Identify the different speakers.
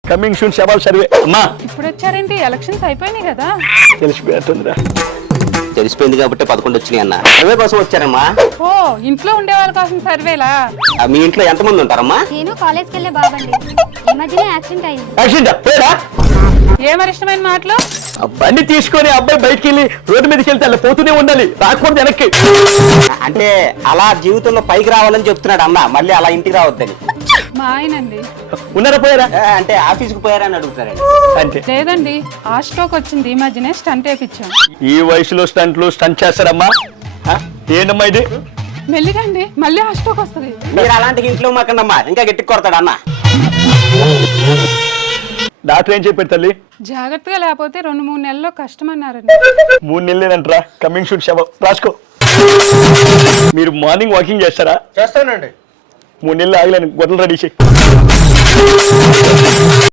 Speaker 1: Coming షూన్ శవాల్ survey అమ్మా.
Speaker 2: ఇప్పుడు వచ్చారేంటి? Elections అయిపోయినాయి కదా.
Speaker 1: తెలిసిపోతుందిరా.
Speaker 3: తెలిసిపోయింది కాబట్టి 11 వచ్చినాయి అన్న. సర్వే కోసం వచ్చారమ్మా.
Speaker 2: ఓ, ఇంట్లో ఉండే వాళ్ళ కోసం సర్వేలా?
Speaker 3: మీ ఇంట్లో ఎంతమంది ఉంటారమ్మా?
Speaker 4: నేను కాలేజ్కి వెళ్ళే బాబండి. ఈ మధ్యనే యాక్సిడెంట్ అయింది.
Speaker 1: యాక్సిడెంట్ పోయారా?
Speaker 2: ఏమరి ఇష్టమైన మాటలు?
Speaker 1: బండి తీసుకొని అబ్బాయి బయటికి వెళ్ళి రోడ్డు మీదకి వెళ్తే అలా పోతూనే ఉండాలి, రాకూడదు వెనక్కి.
Speaker 3: అంటే అలా జీవితంలో పైకి రావాలని చెప్తున్నాడు అన్న, మళ్ళీ అలా ఇంటికి రావద్దని.
Speaker 2: మా ఆయనండి.
Speaker 1: ఉన్నారా పోయారా?
Speaker 3: అంటే ఆఫీస్కి పోయారని అడుగుతారండి.
Speaker 1: అంతే.
Speaker 2: లేదండి, ఆ స్ట్రోక్ వచ్చింది. ఈ మధ్యనే స్టంట్ వేయించాం.
Speaker 1: ఈ వయసులో స్టంట్ చేస్తారమ్మా? ఏంటమ్మా ఇది?
Speaker 2: మెల్లిగండి, మళ్ళీ ఆ స్ట్రోక్ వస్తుంది.
Speaker 3: మీరు అలాంటి ఇంట్లో మాకండమ్మా, ఇంకా గట్టి కొడతాడు అన్న.
Speaker 1: డాక్టర్ ఏం చెప్పారు తల్లి?
Speaker 2: జాగ్రత్తగా లేకపోతే 2-3 నెలల్లో కష్టం అన్నారండి.
Speaker 1: 3 నెలలేనంటరా. కమింగ్ షూట్ శవం రాసుకో. మీరు మార్నింగ్ వాకింగ్ చేస్తారా?
Speaker 5: చేస్తానండి.
Speaker 1: 3 నెలలు ఆగలేను, గొడవలు రెడీ చేయి.